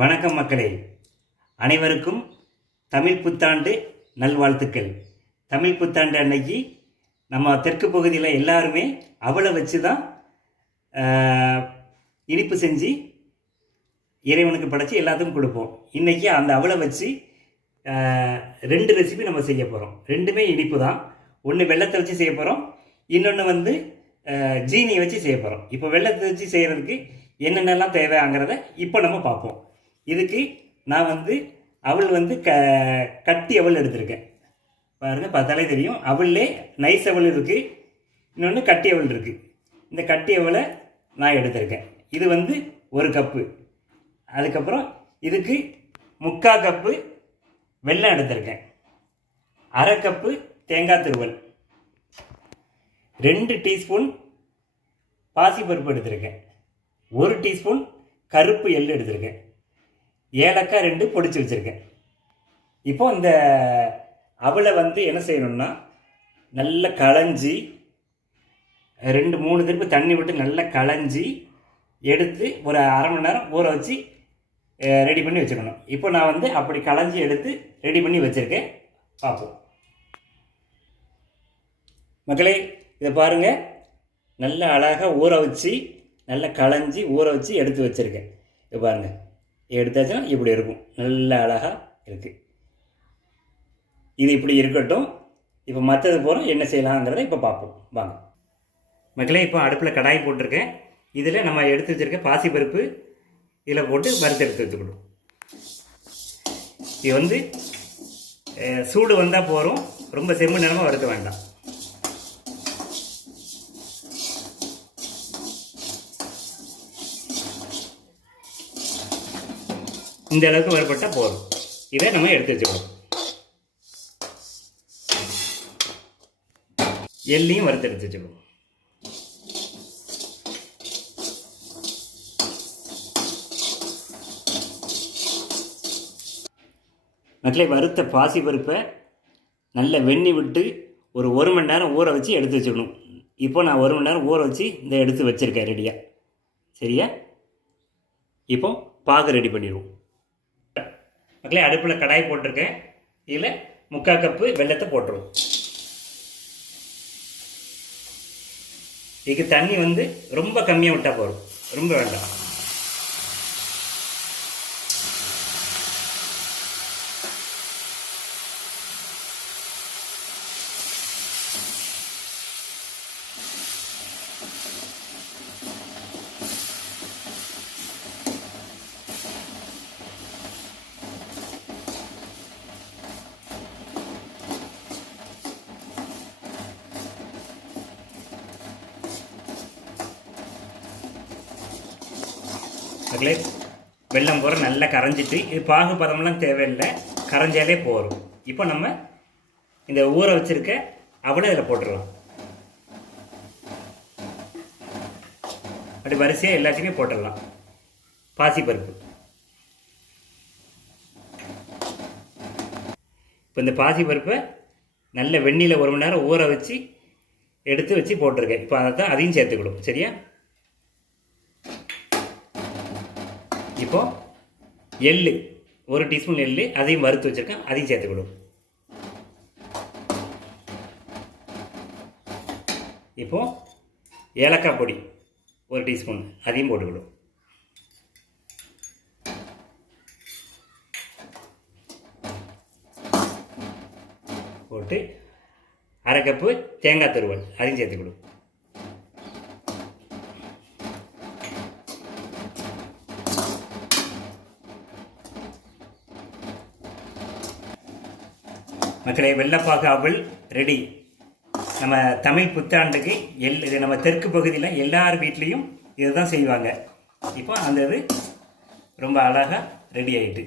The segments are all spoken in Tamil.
வணக்கம் மக்களே. அனைவருக்கும் தமிழ் புத்தாண்டு நல்வாழ்த்துக்கள். தமிழ் புத்தாண்டு அன்னைக்கு நம்ம தெற்கு பகுதியில் எல்லாருமே அவளை வச்சு தான் இனிப்பு செஞ்சு இறைவனுக்கு படைச்சி எல்லாத்துக்கும் கொடுப்போம். இன்றைக்கி அந்த அவளை வச்சு ரெண்டு ரெசிபி நம்ம செய்ய போகிறோம் ரெண்டுமே இனிப்பு தான். ஒன்று வெள்ளத்தை வச்சு செய்ய போகிறோம் இன்னொன்று வந்து ஜீனியை வச்சு செய்ய போகிறோம் இப்போ வெள்ளத்தை வச்சு செய்கிறதுக்கு என்னென்னலாம் தேவைங்கிறத இப்போ நம்ம பார்ப்போம். இதுக்கு நான் வந்து அவள் வந்து க கட்டி அவள் எடுத்திருக்கேன். பாருங்கள் பார்த்தாலே தெரியும். அவளே நைஸ் அவள் இருக்குது இன்னொன்று கட்டி அவள் இருக்குது இந்த கட்டி அவளை நான் எடுத்திருக்கேன். இது வந்து ஒரு கப்பு. அதுக்கப்புறம் இதுக்கு முக்கா கப்பு வெள்ளம் எடுத்திருக்கேன். அரை கப்பு தேங்காய் துருவல். ரெண்டு டீஸ்பூன் பாசிப்பருப்பு எடுத்திருக்கேன். ஒரு டீஸ்பூன் கருப்பு எள் எடுத்திருக்கேன். ஏலக்காய் ரெண்டு பொடிச்சு வச்சுருக்கேன். இப்போ இந்த அவளை வந்து என்ன செய்யணும்னா நல்லா களைஞ்சி ரெண்டு மூணு திருப்பி தண்ணி விட்டு நல்லா களைஞ்சி எடுத்து ஒரு அரை மணி நேரம் ஊற வச்சு ரெடி பண்ணி வச்சுக்கணும். இப்போ நான் வந்து அப்படி களைஞ்சி எடுத்து ரெடி பண்ணி வச்சுருக்கேன். பார்ப்போம். மக்களே இதை பாருங்கள் நல்ல அழகாக ஊற வச்சு நல்லா களைஞ்சி ஊற வச்சு எடுத்து வச்சுருக்கேன். இது பாருங்கள் எடுத்தாச்சுன்னா இப்படி இருக்கும். நல்ல அழகாக இருக்குது இது இப்படி இருக்கட்டும். இப்போ மற்றது போகிறோம் என்ன செய்யலாங்கிறத இப்போ பார்ப்போம். வாங்க. மக்களே இப்போ அடுப்பில் கடாய் போட்டிருக்கேன். இதில் நம்ம எடுத்து வச்சுருக்க பாசிப்பருப்பு இதில் போட்டு வறுத்து எடுத்து வச்சுக்கணும். இது வந்து சூடு வந்தால் போகிறோம் ரொம்ப செம்மு நிலமாக வறுத்த வேண்டாம். இந்த அளவுக்கு வரப்பட்டால் போதும் இதை நம்ம எடுத்து வச்சுக்கணும். எல்லையும் வறுத்து எடுத்து வச்சுக்கணும். மக்களை வறுத்த பாசி பருப்பை நல்ல வெண்ணி விட்டு ஒரு ஒரு மணி நேரம் ஊற வச்சு எடுத்து வச்சுக்கணும். இப்போ நான் ஒரு மணி நேரம் ஊற வச்சு இந்த எடுத்து வச்சுருக்கேன் ரெடியாக சரியா? இப்போ பாகு ரெடி பண்ணிடுவோம். மக்களே அடுப்பில் கடாய் போட்டிருக்கேன். இதில் முக்கால் கப்பு வெள்ளத்தை போட்டுருவோம் இதுக்கு தண்ணி வந்து ரொம்ப கம்மியாக விட்டால் போதும். ரொம்ப வேண்டாம். மக்களே வெள்ளம் போகிற நல்லா கரைஞ்சிட்டு இது பாகு பதம்லாம் தேவையில்லை. கரைஞ்சாலே போதும். இப்போ நம்ம இந்த ஊற வச்சுருக்க அவளை இதில் போட்டுடலாம். அப்படி வரிசையாக எல்லாத்தையுமே போட்டுடலாம். பாசிப்பருப்பு. இப்போ இந்த பாசிப்பருப்பை நல்ல வெந்நில ஒரு மணி நேரம் ஊற வச்சு எடுத்து வச்சு போட்டிருக்கேன். இப்போ அதை தான் அதையும் சேர்த்துக்கணும். சரியா? இப்போ எள்ளு ஒரு டீஸ்பூன் எள்ளு அதையும் வறுத்து வச்சுருக்கேன். அதையும் சேர்த்துக்கணும். இப்போ ஏலக்காய் பொடி ஒரு டீஸ்பூன். அதையும் போட்டுக்கணும். போட்டு அரை கப்பு தேங்காய் துருவல் அதையும் சேர்த்துக்கணும். மக்களே வெள்ளப்பாகு அவள் ரெடி நம்ம தமிழ் புத்தாண்டுக்கு எல் இது நம்ம தெற்கு பகுதியில் எல்லார் வீட்லேயும் இதுதான் செய்வாங்க. இப்போ அந்த இது ரொம்ப அழகாக ரெடி ஆகிட்டு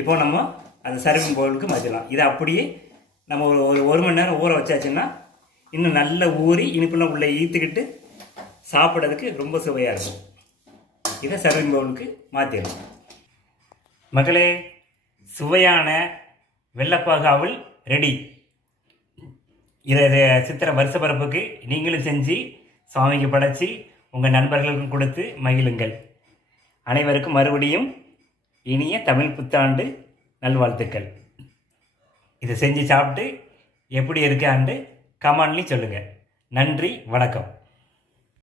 இப்போ நம்ம அந்த சர்விங் பவுலுக்கு மாற்றிடலாம் இதை அப்படியே நம்ம ஒரு ஒரு ஒரு மணி நேரம் ஊற வச்சாச்சுன்னா இன்னும் நல்ல ஊறி இனிப்புலாம் உள்ளே ஈத்துக்கிட்டு சாப்பிட்றதுக்கு ரொம்ப சுவையாக இருக்கும். இதை சர்விங் பவுலுக்கு மாற்றிடலாம் மக்களே சுவையான வெள்ளப்பாகாவில் ரெடி. இதை சித்திரை வருஷ பரப்புக்கு நீங்களும் செஞ்சு சுவாமிக்கு படைச்சி உங்கள் நண்பர்களுக்கும் கொடுத்து மகிழுங்கள். அனைவருக்கும் மறுபடியும் இனிய தமிழ் புத்தாண்டு நல்வாழ்த்துக்கள். இதை செஞ்சு சாப்பிட்டு எப்படி இருக்காண்டு கமான்லி சொல்லுங்கள் நன்றி வணக்கம்.